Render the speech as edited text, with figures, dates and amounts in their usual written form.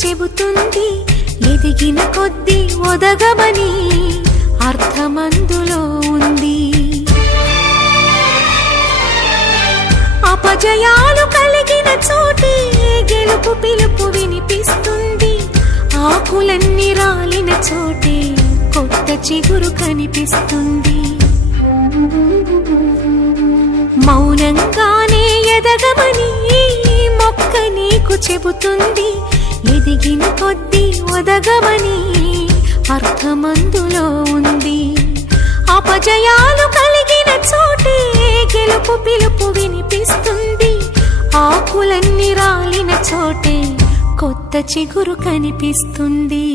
చెబుతుంది, ఎదిగిన కొద్దీ ఒదగమని అర్థమందులో ఉంది. అపజయాలు కలిగిన చోటే గెలుపు పిలుపు వినిపిస్తుంది, ఆకులన్నీ రాలిన చోటే కొత్త చిగురు కనిపిస్తుంది. మౌనంగానే ఎదగమని మొక్క నీకు చెబుతుంది, ఎదిగిన కొద్దీ ఒదగమని అర్థమందులో ఉంది. అపజయాలు కలిగిన చోటే గెలుపు పిలుపు వినిపిస్తుంది, ఆకులన్నీ రాలిన చోటే కొత్త చిగురు కనిపిస్తుంది.